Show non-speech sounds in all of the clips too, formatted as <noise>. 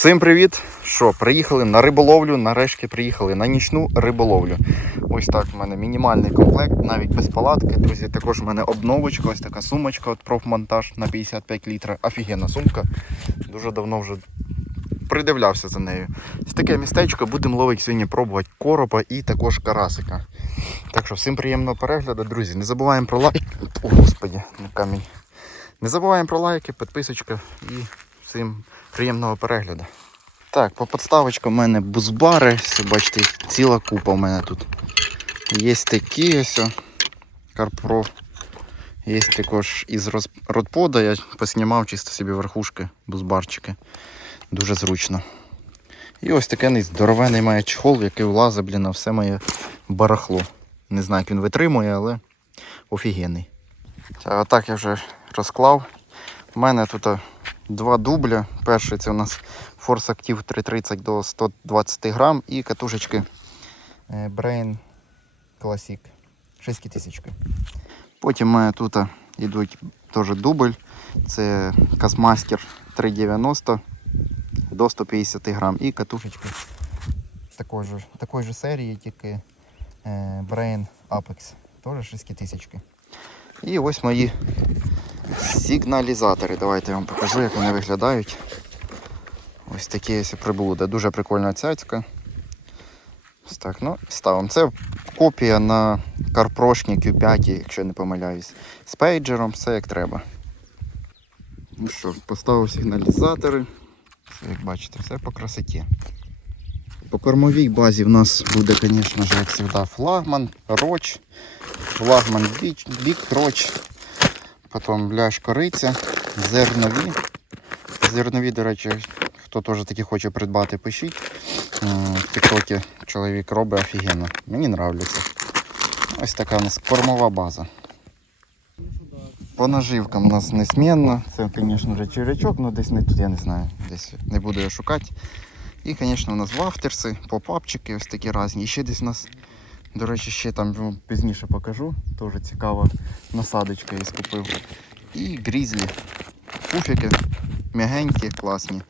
Всім привіт! Що, приїхали на риболовлю, нарешті приїхали на нічну риболовлю. Ось так в мене мінімальний комплект, навіть без палатки. Друзі, також в мене обновочка, ось така сумочка, от профмонтаж на 55 літрів. Офігенна сумка. Дуже давно вже придивлявся за нею. Ось таке містечко, будемо ловити сьогодні пробувати коропа і також карасика. Так що всім приємного перегляду, друзі. Не забуваємо про лайк. О, господі, на камінь. Не забуваємо про лайки, підписочка і всім приємного перегляду. Так, по подставочкам у мене бузбари, все, бачите, ціла купа у мене тут. Є такі ось Карпро. Є також із родпода, я поснімав чисто собі верхушки, бузбарчики. Дуже зручно. І ось такий здоровений має чехол, який влазить, блін, на все моє барахло. Не знаю, як він витримує, але офігенний. Так, отак я вже розклав. У мене тут два дубля. Перший це у нас Force Active 330 до 120 грам і катушечки е, Brain Classic 6000. Потім у мене тут йдуть теж дубль. Це Kazmaster 390 до 150 грам і катушечки такої же, такої же серії, тільки е, Brain Apex, теж 6000. І ось мої сигналізатори. Давайте я вам покажу, як вони виглядають. Ось такі ось приблуда. Дуже прикольна цяцька. Ось так, ну, ставимо. Це копія на Карпрошні Q5, якщо я не помиляюсь. З пейджером, все як треба. Ну що, поставив сигналізатори. Все, як бачите, все по красоті. По кормовій базі в нас буде, звісно ж, як завжди, флагман, роч, флагман бік, роч, потім ляж кориця, зернові. Зернові, до речі, хто теж такі хоче придбати, пишіть. В Тіктокі чоловік робить офігенно. Мені нравляться. Ось така у нас кормова база. По наживкам у нас несмінно. Це, звісно червячок, але десь не тут, я не знаю. Десь не буду я шукати. І, звісно, у нас вафтерси, попапчики ось такі різні. І ще десь у нас, до речі, ще там пізніше покажу. Теж цікава насадочка я скупив. І грізлі. Пуфіки м'ягенькі, класні.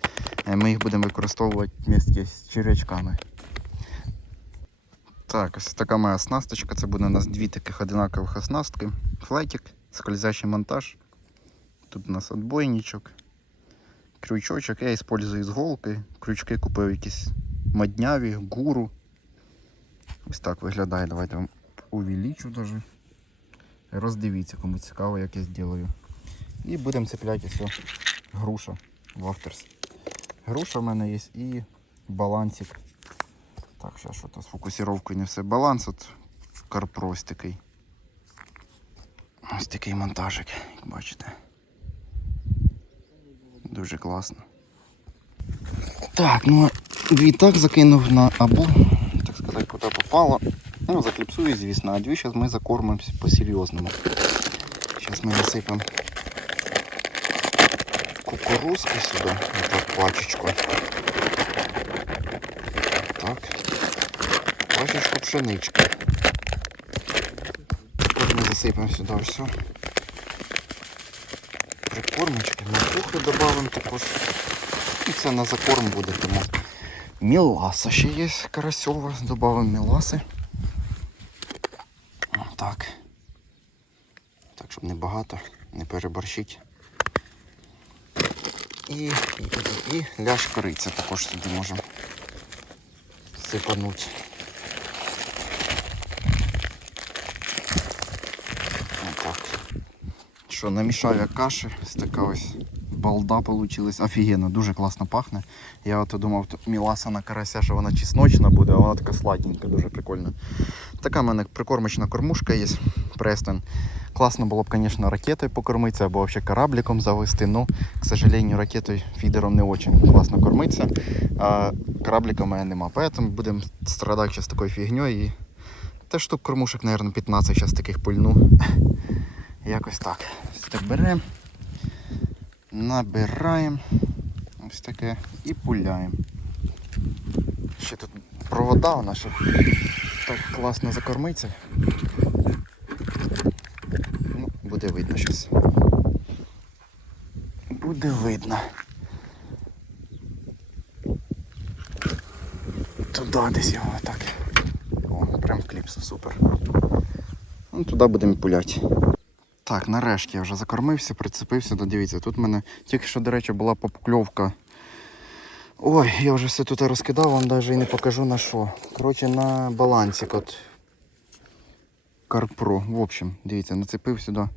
Е, Ми їх будемо використовувати вместе з червячками. Так, ось така моя оснасточка. Це буде у нас дві таких одинакових оснастки. Флетик, скользящий монтаж. Тут у нас отбойничок, крючочок. Я использую іголки. Крючки купив якісь модняві, гуру. Ось так виглядає. Давайте вам увеличу даже. Роздивіться, кому цікаво, як я зроблю. І будемо цепляти все груша вафтерс. Груша в мене є і балансик. Так, зараз що то з фокусировкою не все. Баланс от карпрос такий. Ось такий монтажик, як бачите. Дуже класно. Так, ну дві так закинув на або, попало. Ну, закліпсую, звісно, а дві зараз ми закормимося по-серйозному. Зараз ми насипемо кукурузки сюди, отак пачечку. Так. Пачечку пшенички. Також ми засипемо сюди все. Прикормочки, на макухи додамо також. І це на закорм буде тому. Міласа ще є карасьова, додамо міласи. Так. Так, щоб не багато, не переборщить. І, і, і, і ляж кориця також сюди можемо сипануть. Отак. Що, намішав я каші, ось така ось балда получилась. Офігенно, дуже класно пахне. Я от думав, міласа на карася, що вона чесночна буде, а вона така сладенька, дуже прикольна. Така в мене прикормочна кормушка є. Престон. Класно було б, звісно, ракетою покормитися або взагалі корабликом завести. Но, к сожалению, ракетою фідером не очень класно кормиться. А кораблика у мене нема. Поэтому будемо страдати зараз такою фігньою. І... Та штук кормушек, мабуть, 15 зараз таких пульну. Якось так. Так беремо, набираємо. Ось таке і пуляємо. Ще тут провода у нас так класно закормиться. Ну, буде видно зараз. Буде видно. туди десь його так. О, прям в кліпсу, супер. Ну, туди будемо пуляти. Так, нарешті я вже закормився, прицепився. Да, дивіться, тут в мене тільки що, до речі, була попльовка. Ой, я вже все тут розкидав, вам навіть і не покажу на що. Коротше, на балансі от Карпро. В общем, дивіться, нацепив сюди,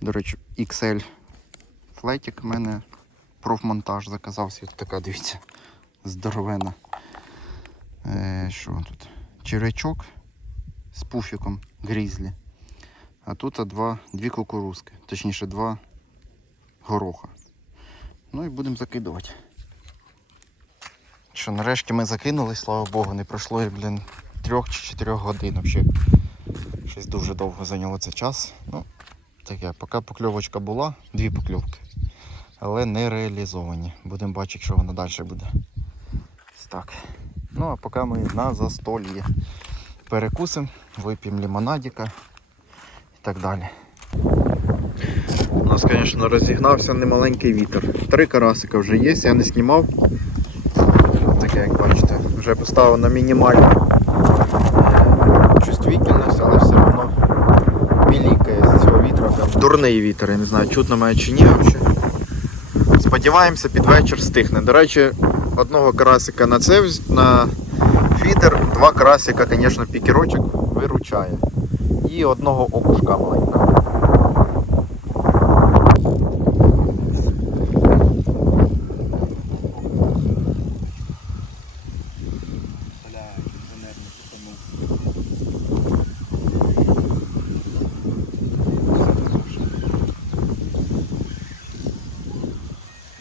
до речі, XL флетик в мене профмонтаж заказав світ така, дивіться, здоровена. Е, що тут? Черечок з пуфіком грізлі. А тут два, дві кукурузки, точніше два гороха. Ну і будемо закидувати. Що нарешті ми закинули, слава Богу, не пройшло, блін, трьох чи чотирьох годин взагалі. Щось дуже довго зайняло це час. Ну, таке, поки покльовочка була, дві покльовки. Але не реалізовані. Будемо бачити, що воно далі буде. Так. Ну а поки ми на застолі перекусимо, вип'ємо лимонадіка і так далі. У нас, звісно, розігнався немаленький вітер. Три карасика вже є, я не знімав. Таке, як бачите, вже поставив на мінімальну чувствительність, але все одно пілікає з цього вітра. Дурний вітер, я не знаю, чутно мене чи ні. Сподіваємося, під вечір стихне. До речі, одного карасика на це на фідер, два карасика, звісно, пікерочок виручає. І одного окушка маленького.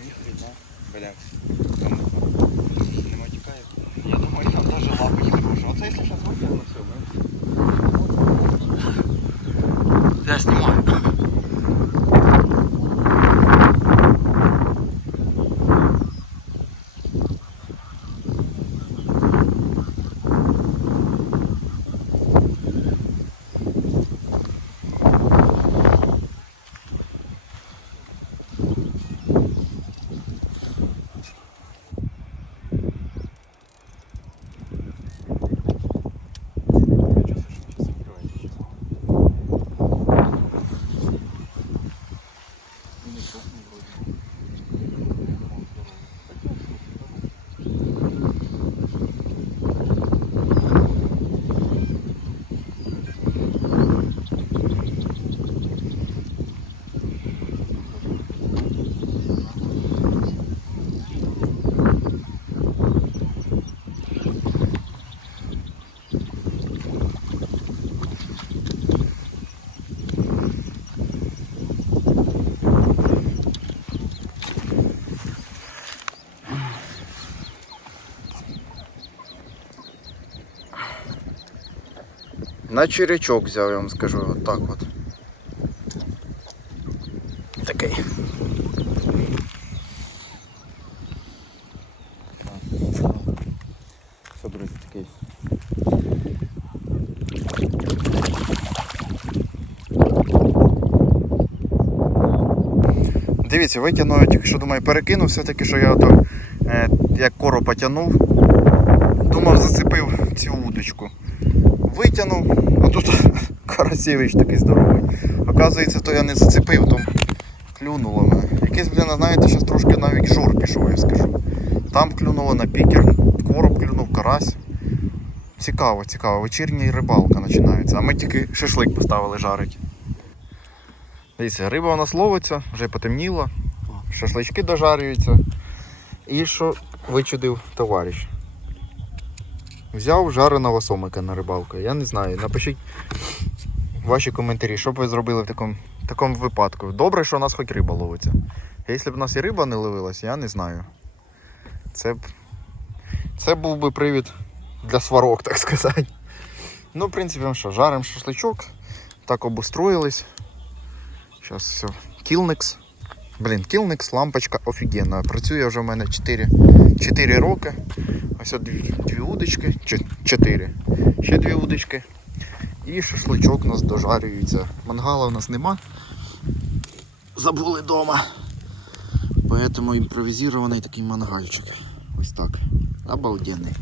Ніхрена, блядь. Там не матюкає. Я думаю, там даже лапы не хорошо. А це якщо зараз витягну, все, ми... Я знімаю. На черечок взяв, я вам скажу, от так от. Такий. Все, друзі, такий. Дивіться, витягнув, що думаю, перекинув все-таки, що я ото, е, як кору потягнув. Думав, зацепив цю удочку. Витягнув, а тут <laughs> карасєвич такий здоровий. Оказується, то я не зацепив, то клюнуло мене. Якийсь, блін, знаєте, зараз трошки навіть жор пішов, я скажу. Там клюнуло на пікер, короб клюнув карась. Цікаво, цікаво. Вечірня рибалка починається. А ми тільки шашлик поставили жарить. Дивіться, риба у нас ловиться, вже потемніло, шашлички дожарюються. І що вичудив товариш. Взяв жареного сомика на рибалку. Я не знаю. Напишіть ваші коментарі, що б ви зробили в такому, такому випадку. Добре, що у нас хоч риба ловиться. Якщо б у нас і риба не ловилась, я не знаю. Це б. Це був би привід для сварок, так сказати. Ну, в принципі, що, жаримо шашличок, так обустроїлись. Зараз все. Кілникс. Блін, Кілникс, лампочка офігенна. Працює вже в мене 4, 4 роки. Ось дві, дві удочки, 4. Ще дві удочки. І шашличок у нас дожарюється. Мангала у нас нема. Забули вдома. Поэтому імпровізований такий мангальчик. Ось так. Обалденний.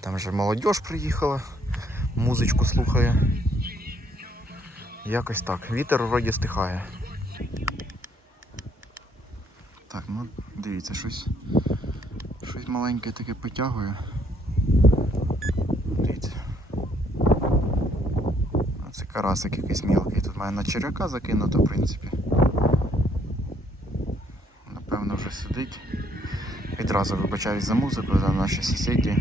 Там вже молодь приїхала, музичку слухає. Якось так. Вітер вроді стихає. Так, ну дивіться, щось. Щось маленьке таке потягує. Дивіться. А це карасик якийсь мілкий. Тут має на черяка закинуто, в принципі. Напевно, вже сидить. Відразу вибачаюсь за музику, за наші сусіді.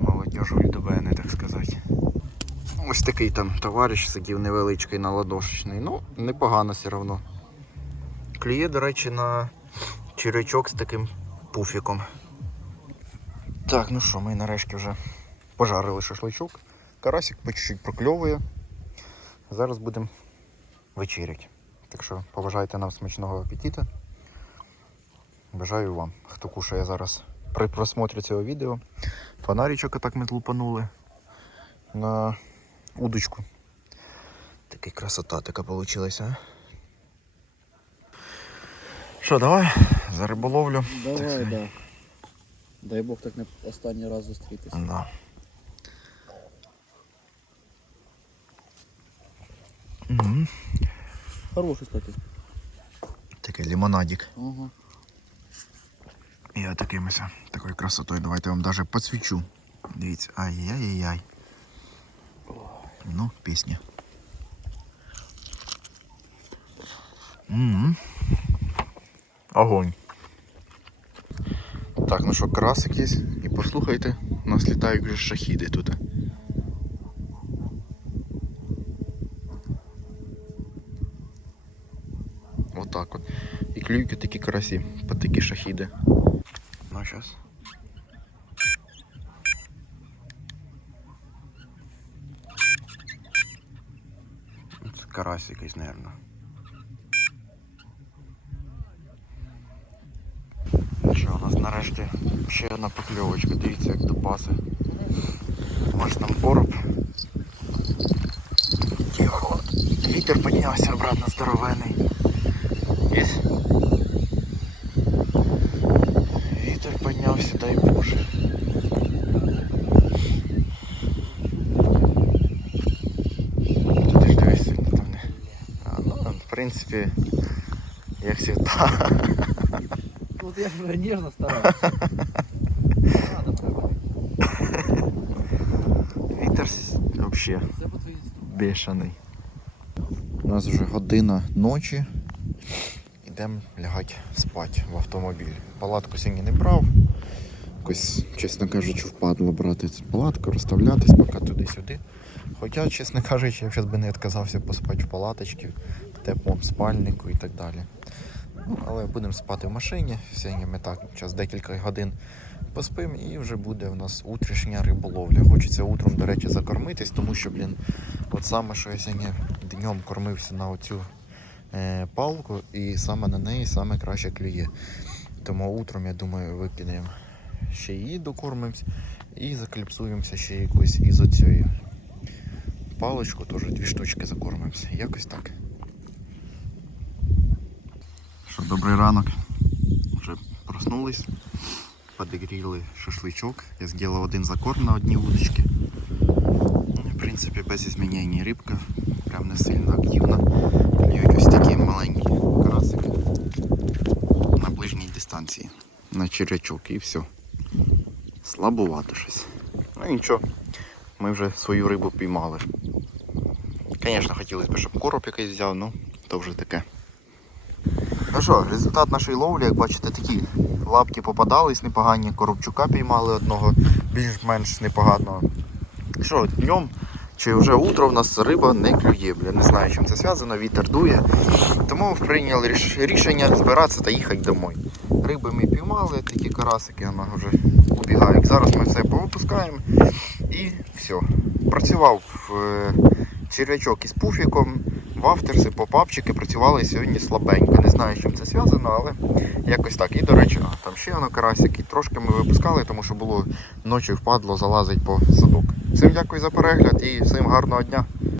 Молодіжу до мене, так сказати. Ось такий там товариш сидів невеличкий на ладошечний. Ну, непогано все одно. Клює, до речі, на черечок з таким пуфіком. Так, ну що, ми нарешті вже пожарили шашличок. Карасик по чуть-чуть прокльовує. Зараз будемо вечеряти. Так що побажайте нам смачного апетиту. Бажаю вам, хто кушає зараз при просмотрі цього відео. Фонаричок так ми лупанули на удочку. Така красота така вийшла? Що, давай за риболовлю. Давай, да. Дай Бог так не останній раз зустрітися. Да. Угу. Хороший, кстати. Такий лимонадик. Ага. Я таким такою красотою. Давайте я вам даже подсвічу. Дивіться. Ай-яй-яй-яй. Ну, пісня. м Огонь. Так, ну що, красик є. І послухайте, у нас літають вже шахіди тут. Отак от. І клюйки такі красі, по такі шахіди. Ну, сейчас. Це карась якийсь, наверное. Що, у нас нарешті ще одна покльовочка, дивіться, як до паси. Може там короб. Тихо. Вітер піднявся обратно здоровений. Єсть? Вітер піднявся, дай Боже. Ти ж дивись, сильно там не. А, ну, в принципі, як завжди. <laughs> Ну я вже ніжно стараюся. Вітер взагалі бешений. У нас вже година ночі. Йдемо лягати спати в автомобіль. Палатку сьогодні не брав. Якось, чесно кажучи, впадло брати палатку, розставлятись поки туди-сюди. Хоча, чесно кажучи, я зараз би не відказався поспати в палаточці, в теплому спальнику і так далі. Ну, але будемо спати в машині. Сьогодні ми так час декілька годин поспимо і вже буде у нас утрішня риболовля. Хочеться утром, до речі, закормитись, тому що, блін, от саме, що я сьогодні днем кормився на оцю е, палку, і саме на неї саме краще клює. Тому утром, я думаю, викидаємо ще її докормимось і закліпсуємося ще якось із оцією паличку, теж дві штучки закормимося. Якось так. Що, добрий ранок. Вже проснулись, подогріли шашличок. Я зробив один закорм на одній удочці. Ну, В принципі, без змінень рибка, прям не сильно активна. Клюють ось такі маленькі карасики на ближній дистанції. На черячок і все. Слабувато щось. Ну нічого, ми вже свою рибу піймали. Звісно, хотілося б, щоб короб якийсь взяв, ну то вже таке. Ну що, результат нашої ловлі, як бачите, такі лапки попадались непогані, коробчука піймали одного більш-менш непоганого. Що, днем чи вже утро в нас риба не клює, бля, не знаю, чим це зв'язано, вітер дує. Тому прийняли ріш- рішення збиратися та їхати домой. Риби ми піймали, такі карасики вона вже убігають. Зараз ми все повипускаємо і все. Працював е, черв'ячок із пуфіком, вафтерси, попапчики працювали сьогодні слабенько. Не знаю, з чим це зв'язано, але якось так. І до речі, там ще воно і Трошки ми випускали, тому що було ночі впадло залазить по садок. Всім дякую за перегляд і всім гарного дня.